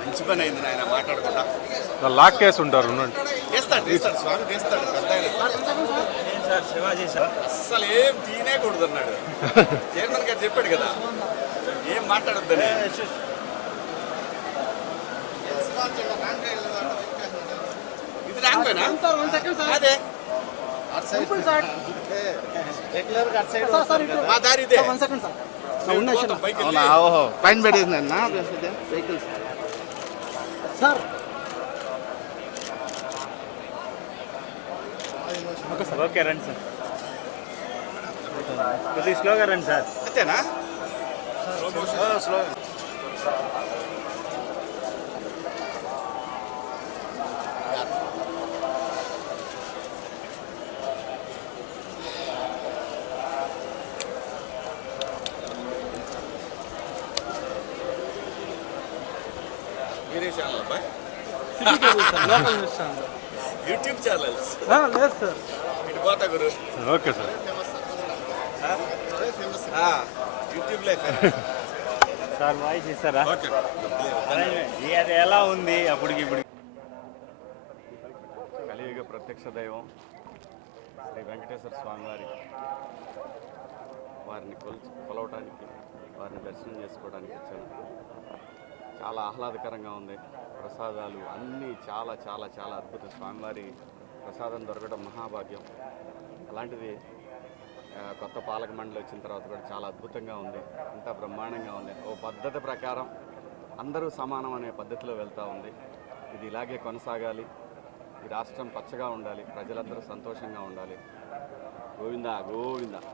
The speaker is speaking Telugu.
మంచి పని అయింది నాయన మాట్లాడకుండా. లాక్ కేసు ఉంటారు. తీస్తాడు స్వామి తీస్తాడు. శివాజీ సార్ అస్సలు ఏం తీనేకూడదు అన్నాడు చైర్మన్ గారు, చెప్పాడు కదా ఏం మాట్లాడొద్దని. ఇది రాకపోయినా అదే మా దారి ఇదే. పైన పెట్టేసింది వెహికల్స్ సార్. ఓకే రండి సార్, కొద్దిగా స్లోగా రండి సార్. అంతేనా? స్లో మీరే ఛానల్ అబ్బాయి? యూట్యూబ్ ఛానల్స్ లేదు సార్. ఇటు పోతా గురు. Okay sir. YouTube life sir voice ఇస్తారా? అది ఎలా ఉంది అప్పటికి ఇప్పుడు? కలియుగ ప్రత్యక్ష దైవం శ్రీ వెంకటేశ్వర స్వామి వారిని కొలవటానికి, వారిని దర్శనం చేసుకోవడానికి వచ్చాను. చాలా ఆహ్లాదకరంగా ఉంది. ప్రసాదాలు అన్నీ చాలా చాలా చాలా అద్భుతం. స్వామివారి ప్రసాదం దొరకడం మహాభాగ్యం. అలాంటిది కొత్త పాలక మండలి వచ్చిన తర్వాత కూడా చాలా అద్భుతంగా ఉంది. అంతా బ్రహ్మాండంగా ఉంది. ఓ పద్ధతి ప్రకారం అందరూ సమానం అనే పద్ధతిలో వెళ్తూ ఉంది. ఇది ఇలాగే కొనసాగాలి. ఈ రాష్ట్రం పచ్చగా ఉండాలి. ప్రజలందరూ సంతోషంగా ఉండాలి. గోవిందా గోవిందా.